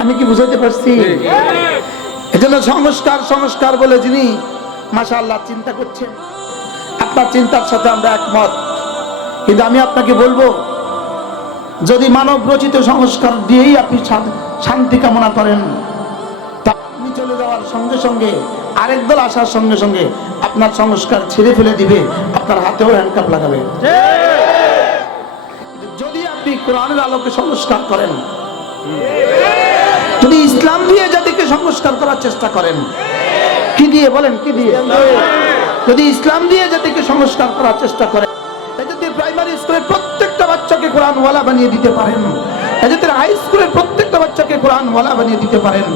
আমি কি বুঝাতে পারছি? এজন্য সংস্কার সংস্কার বলে যিনি মাসা আল্লাহ চিন্তা করছেন আপনার চিন্তার সাথে আমরা একমত। কিন্তু আমি আপনাকে বলব যদি মানব রচিত সংস্কার দিয়েই আপনি শান্তি কামনা করেন তা আপনি চলে যাওয়ার সঙ্গে সঙ্গে আরেক দল আসার সঙ্গে সঙ্গে আপনার সংস্কার ছেড়ে ফেলে দিবে আপনার হাতেও হ্যান্ডকাপ লাগাবে। যদি আপনি কোরআনের আলোকে সংস্কার করেন যদি ইসলাম দিয়ে জাতিকে সংস্কার করার চেষ্টা করেন, কি দিয়ে বলেন, কি দিয়ে? যদি ইসলাম দিয়ে জাতিকে সংস্কার করার চেষ্টা করেন যদি প্রাইমারি স্কুলের প্রত্যেকটা বাচ্চাকে কোরআন ওয়ালা বানিয়ে দিতে পারেন। যদি হাই স্কুলের প্রত্যেকটা বাচ্চাকে কোরআন ওয়ালা বানিয়ে দিতে পারেন।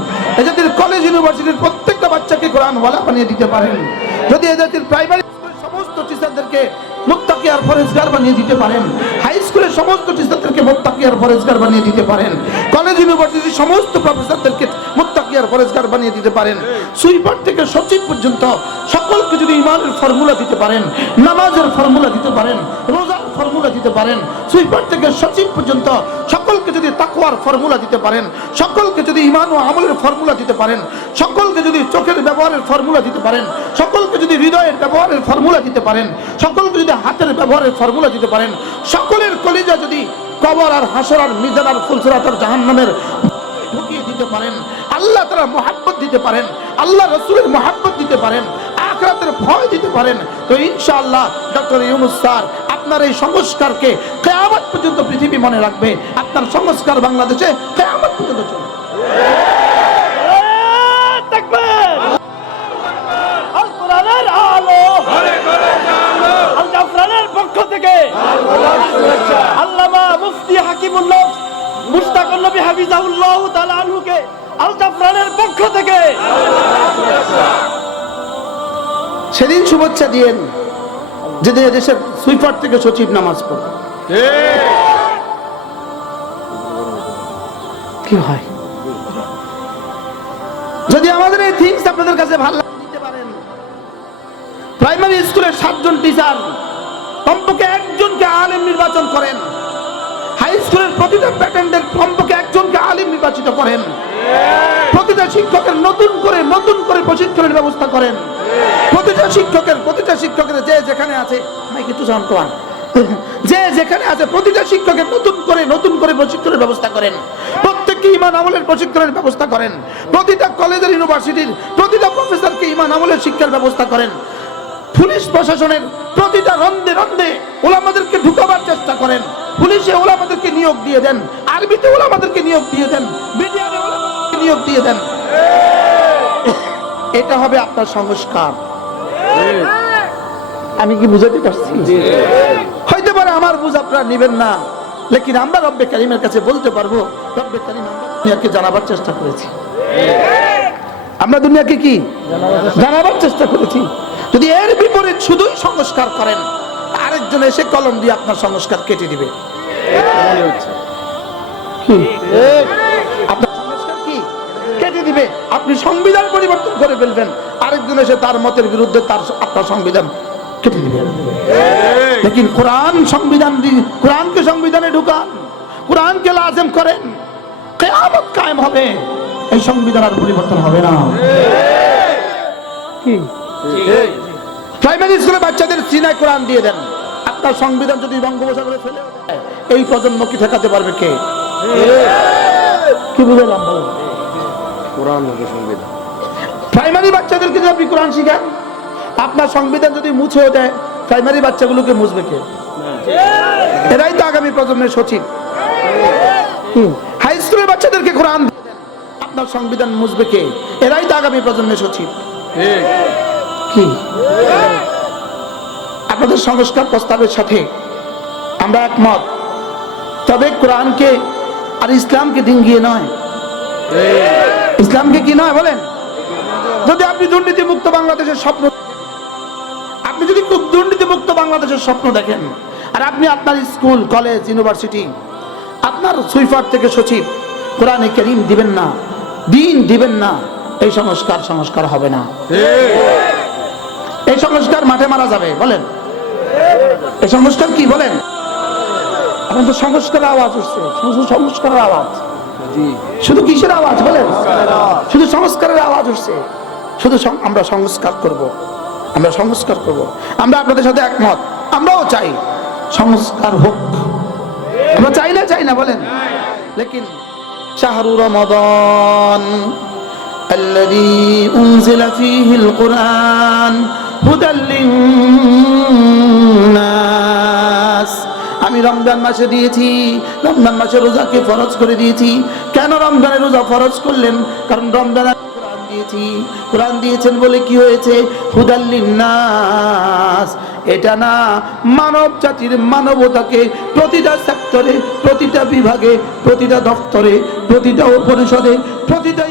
যদি কলেজ ইউনিভার্সিটির প্রত্যেকটা বাচ্চাকে কোরআন ওয়ালা বানিয়ে দিতে পারেন। যদি এই জাতির প্রাইমারি স্কুলের সমস্ত টিচারদেরকে মুত্তাকি আর ফরেজগার বানিয়ে দিতে পারেন হাই স্কুলের সমস্ত টিচারদেরকে মুত্তাকি আর ফরেজগার বানিয়ে দিতে পারেন। কলেজ ইউনিভার্সিটির সমস্ত প্রফেসরদেরকে মুত্তাকি আর ফরেজগার বানিয়ে দিতে পারেন। সুইপার থেকে সচিব পর্যন্ত সকলকে যদি ইমানের ফর্মুলা দিতে পারেন, নামাজের ফর্মুলা দিতে পারেন, রোজার ফর্মুলা দিতে পারেন, সুইপার থেকে সচিব পর্যন্ত সকলকে যদি তাকওয়ার ফর্মুলা দিতে পারেন, সকলকে যদি ইমান ও আমলের ফর্মুলা দিতে পারেন, সকলকে যদি চোখের ব্যবহারের ফর্মুলা দিতে পারেন, সকলকে যদি হৃদয়ের ব্যবহারের ফর্মুলা দিতে পারেন, সকলকে যদি হাতের ব্যবহারের ফর্মুলা দিতে পারেন, সকলের কলিজা যদি কবর আর হাসর আর মিজান আর ফুলসরাত আর জাহান্নামের ঢুকিয়ে দিতে পারেন। আল্লাহ তারা মহাব্বত দিতে পারেন। আল্লাহ রসুলের মহাব্বত দিতে পারেন। আখরাতের ভয় দিতে পারেন। তো ইনশাআল্লাহ ডক্টর ইউনুস স্যার, আপনার এই সংস্কারকে কেয়ামত পর্যন্ত পৃথিবী মনে রাখবে। আপনার সংস্কার বাংলাদেশে কেয়ামত পর্যন্ত চলবে। মুস্তাকুর নবী হাফিজাহুল্লাহ তাআলা আনহুকে আল জাফরানের পক্ষ থেকে। সেদিন শুভেচ্ছা দিয়েন, যেদিন দেশের সুইপার থেকে সচিব নামাজ পড়ে। কি হয়? যদি আমাদের এই থিংস আপনাদের কাছে ভালো দিতে প্রাইমারি স্কুলের সাতজন টিচার কমপক্ষে একজনকে আলেম নির্বাচন করেন। স্কুলের প্রতিটা প্যাটেন্টের কমপক্ষে একজনকে আলিম নির্বাচিত করেন। প্রতিটা শিক্ষকের নতুন করে নতুন করে প্রশিক্ষণের ব্যবস্থা করেন। প্রতিটা শিক্ষকের প্রতিটা শিক্ষকের যে যেখানে আছে একটু। যে যেখানে আছে, প্রতিটা শিক্ষকের নতুন করে নতুন করে প্রশিক্ষণের ব্যবস্থা করেন। প্রত্যেককে ইমান আমলের প্রশিক্ষণের ব্যবস্থা করেন। প্রতিটা কলেজের, ইউনিভার্সিটির প্রতিটা প্রফেসরকে ইমান আমলের শিক্ষার ব্যবস্থা করেন। পুলিশ প্রশাসনের প্রতিটা রন্দে রন্দে ওলামাদেরকে ঢুকাবার চেষ্টা করেন। পুলিশে ওলামাদেরকে নিয়োগ দিয়ে দেন আরবিতে ওলামাদেরকে নিয়োগ দিয়ে দেন মিডিয়াতে নিয়োগ দিয়ে দেন। এটা হবে আপনার সংস্কার। আমি কি বুঝাতে পারছি? হইতে পারে আমার বুঝ আপনারা নিবেন না লেকিন আমরা রব্বে কারিমের কাছে বলতে পারব রব্বে কারিম দুনিয়াকে জানাবার চেষ্টা করেছি। আমরা দুনিয়াকে কি? জানাবার চেষ্টা করেছি। যদি এর বিপরীত শুধুই সংস্কার করেন আরেকজন এসে কলম দিয়ে আপনার সংস্কার কেটে দিবে। আপনার সংস্কার কি? কেটে দিবে। আপনি সংবিধান পরিবর্তন করে ফেলবেন। আরেকজন এসে তার মতের বিরুদ্ধে তার আপনার সংবিধান কেটে দিবে। লেকিন কোরআন সংবিধান কোরআনকে সংবিধানে ঢুকান কোরআনকে লাজেম করেন কেয়ামত কায়েম হবে। এই সংবিধান আর পরিবর্তন হবে না। কি? প্রাইমারি স্কুলে বাচ্চাদের সিনায় কোরআন দিয়ে দেন। আপনার সংবিধান যদি বঙ্গোপসাগরে ফেলে এই প্রজন্ম কি ঠেকাতে পারবে কে? কি বুঝলাম কোরআন সংবিধান? প্রাইমারি বাচ্চাদেরকে যদি আপনি কোরআন শিখান আপনার সংবিধান যদি মুছেও দেয় প্রাইমারি বাচ্চাগুলোকে মুছবে কে? এরাই তো আগামী প্রজন্মের সচিব। হাই স্কুলের বাচ্চাদেরকে কোরআন আপনার সংবিধান মুছবে কে? এরাই তো আগামী প্রজন্মের সচিব। কি? আপনাদের সংস্কার প্রস্তাবের সাথে আমরা একমত। তবে কোরআনকে আর ইসলামকে ডিঙ্গিয়ে নয়। ইসলামকে কি নয় বলেন? যদি আপনি দুর্নীতি মুক্ত বাংলাদেশের স্বপ্ন আপনি যদি খুব দুর্নীতি মুক্ত বাংলাদেশের স্বপ্ন দেখেন আর আপনি আপনার স্কুল কলেজ ইউনিভার্সিটি আপনার সুইফার থেকে সচিব কোরআনে করিম দিবেন না দিন দিবেন না এই সংস্কার সংস্কার হবে না। এই সংস্কার মাঠে মারা যাবে বলেন। এই সংস্কার কি বলেন এখন তো সংস্কারের আওয়াজ উঠছে শুধু সংস্কারের আওয়াজ জি শুধু কিসের আওয়াজ বলেন শুধু সংস্কারের আওয়াজ উঠছে শুধু সং- আমরা সংস্কার করব আমরা সংস্কার করব আমরা আপনাদের সাথে একমত আমরাও চাই সংস্কার হোক আমরা চাই না চাই না বলেন লেকিন শাহরু রমাদান الذي أنزل فيه القرآن আমি রমজান মাসে দিয়েছি, রমজান মাসে রোজাকে ফরজ করে দিয়েছি। কেন রমজানে রোজা ফরজ করলেন? কারণ রমজান দিয়েছি। কোরআন দিয়েছেন বলে কি হয়েছে? হুদাল্লিন্নাস এটা না মানব জাতির মানবতাকে প্রতিটা সেক্টরে প্রতিটা বিভাগে, প্রতিটা দপ্তরে, প্রতিটা পরিষদে প্রতিটা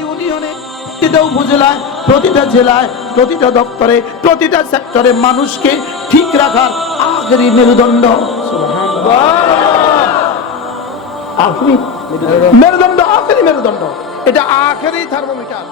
প্রতিটা উপজেলায় প্রতিটা জেলায় প্রতিটা দপ্তরে প্রতিটা সেক্টরে মানুষকে ঠিক রাখার আগের মেরুদণ্ড। মেরুদণ্ড। আখেরি মেরুদণ্ড। এটা আখেরি থার্মোমিটার